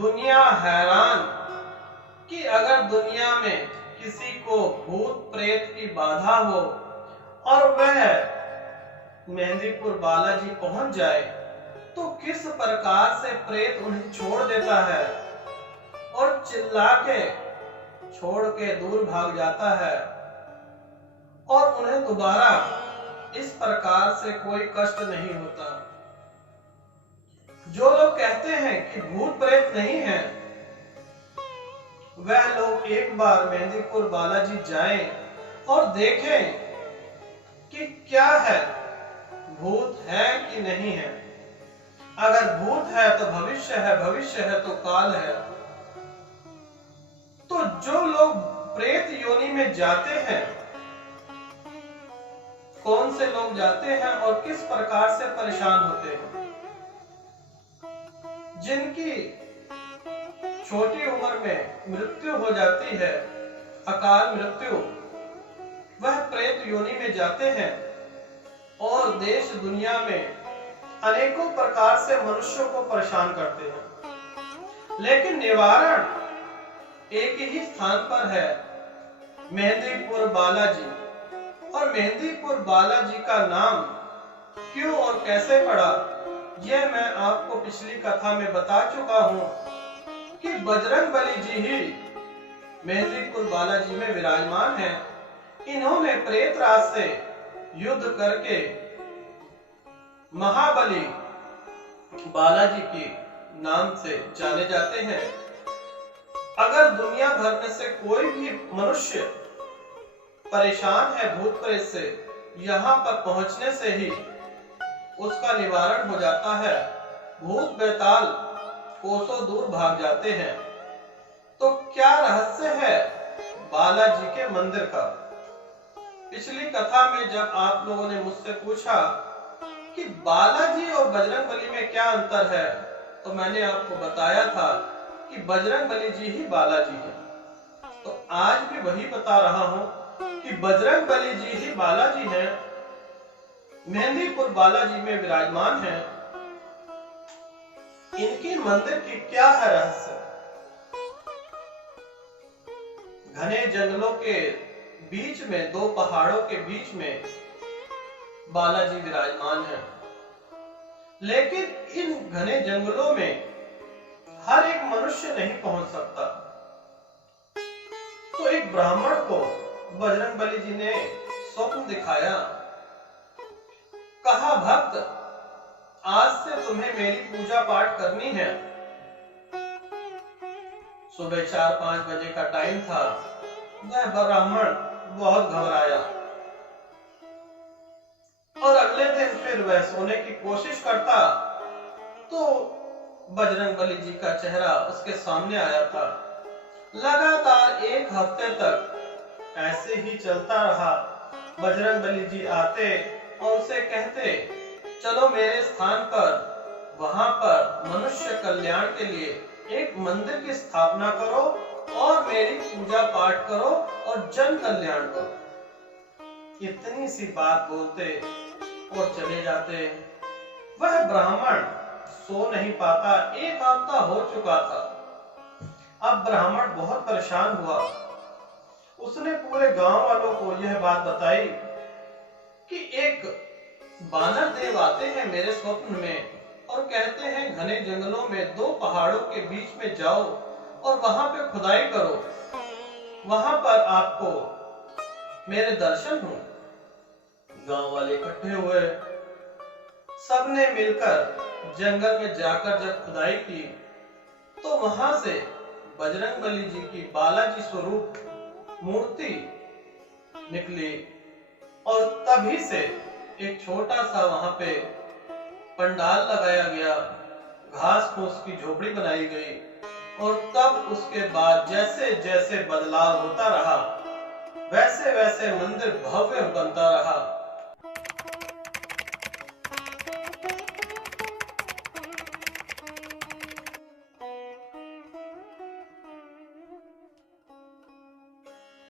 दुनिया हैरान कि अगर दुनिया में किसी को भूत प्रेत की बाधा हो और वह मेहंदीपुर बालाजी पहुंच जाए तो किस प्रकार से प्रेत उन्हें छोड़ देता है और चिल्ला के छोड़ के दूर भाग जाता है और उन्हें दोबारा इस प्रकार से कोई कष्ट नहीं होता। जो लोग कहते हैं कि भूत प्रेत नहीं है, वह लोग एक बार मेहंदीपुर बालाजी जाएं और देखें कि क्या है, भूत है कि नहीं है। अगर भूत है तो भविष्य है, भविष्य है तो काल है। तो जो लोग प्रेत योनि में जाते हैं, कौन से लोग जाते हैं और किस प्रकार से परेशान होते हैं? जिनकी छोटी उम्र में मृत्यु हो जाती है, अकाल मृत्यु, वह प्रेत योनि में जाते हैं और देश दुनिया में अनेकों प्रकार से मनुष्यों को परेशान करते हैं। लेकिन निवारण एक ही स्थान पर है, मेहंदीपुर बालाजी। और मेहंदीपुर बालाजी का नाम क्यों और कैसे पड़ा, यह मैं आपको पिछली कथा में बता चुका हूं कि बजरंगबली जी ही मेहंदीपुर बालाजी में विराजमान हैं। इन्होंने प्रेत राज से युद्ध करके महाबली बालाजी के नाम से जाने जाते हैं। अगर दुनिया भर में से कोई भी मनुष्य परेशान है भूत प्रेत से, यहाँ पर पहुंचने से ही उसका निवारण हो जाता है। भूत बैताल कोसों दूर भाग जाते हैं। तो क्या रहस्य है बालाजी के मंदिर का? पिछली कथा में जब आप लोगों ने मुझसे पूछा कि बालाजी और बजरंगबली में क्या अंतर है, तो मैंने आपको बताया था कि बजरंगबली जी ही बालाजी है। तो आज भी वही बता रहा हूं कि बजरंगबली जी ही बालाजी हैं, मेहंदीपुर बालाजी में विराजमान हैं। इनकी मंदिर की क्या है रहस्य? घने जंगलों के बीच में, दो पहाड़ों के बीच में बालाजी विराजमान हैं। लेकिन इन घने जंगलों में हर एक मनुष्य नहीं पहुंच सकता। तो एक ब्राह्मण को बजरंगबली जी ने स्वप्न दिखाया, कहा भक्त आज से तुम्हें मेरी पूजा पाठ करनी है। सुबह 4-5 बजे का टाइम था। वह ब्राह्मण बहुत घबराया और अगले दिन फिर वह सोने की कोशिश करता तो बजरंगबली जी का चेहरा उसके सामने आया था। लगातार 1 हफ्ते तक ऐसे ही चलता रहा। बजरंगबली जी आते और उसे कहते, चलो मेरे स्थान पर, वहां पर मनुष्य कल्याण के लिए एक मंदिर की स्थापना करो और मेरी पूजा पाठ करो और जन कल्याण करो। इतनी सी बात बोलते और चले जाते। वह ब्राह्मण सो नहीं पाता। 1 हफ्ता हो चुका था। अब ब्राह्मण बहुत परेशान हुआ। उसने पूरे गांव वालों को यह बात बताई कि एक बानर देव आते हैं मेरे स्वप्न में और कहते हैं घने जंगलों में 2 पहाड़ों के बीच में जाओ और वहां पे खुदाई करो, वहां पर आपको मेरे दर्शन हो। गांव वाले इकट्ठे हुए। सबने मिलकर जंगल में जाकर जब खुदाई की तो वहां से बजरंगबली जी की बालाजी स्वरूप मूर्ति निकली और तभी से एक छोटा सा वहां पे पंडाल लगाया गया, घास फूस की झोपड़ी बनाई गई और तब उसके बाद जैसे जैसे बदलाव होता रहा वैसे वैसे मंदिर भव्य बनता रहा।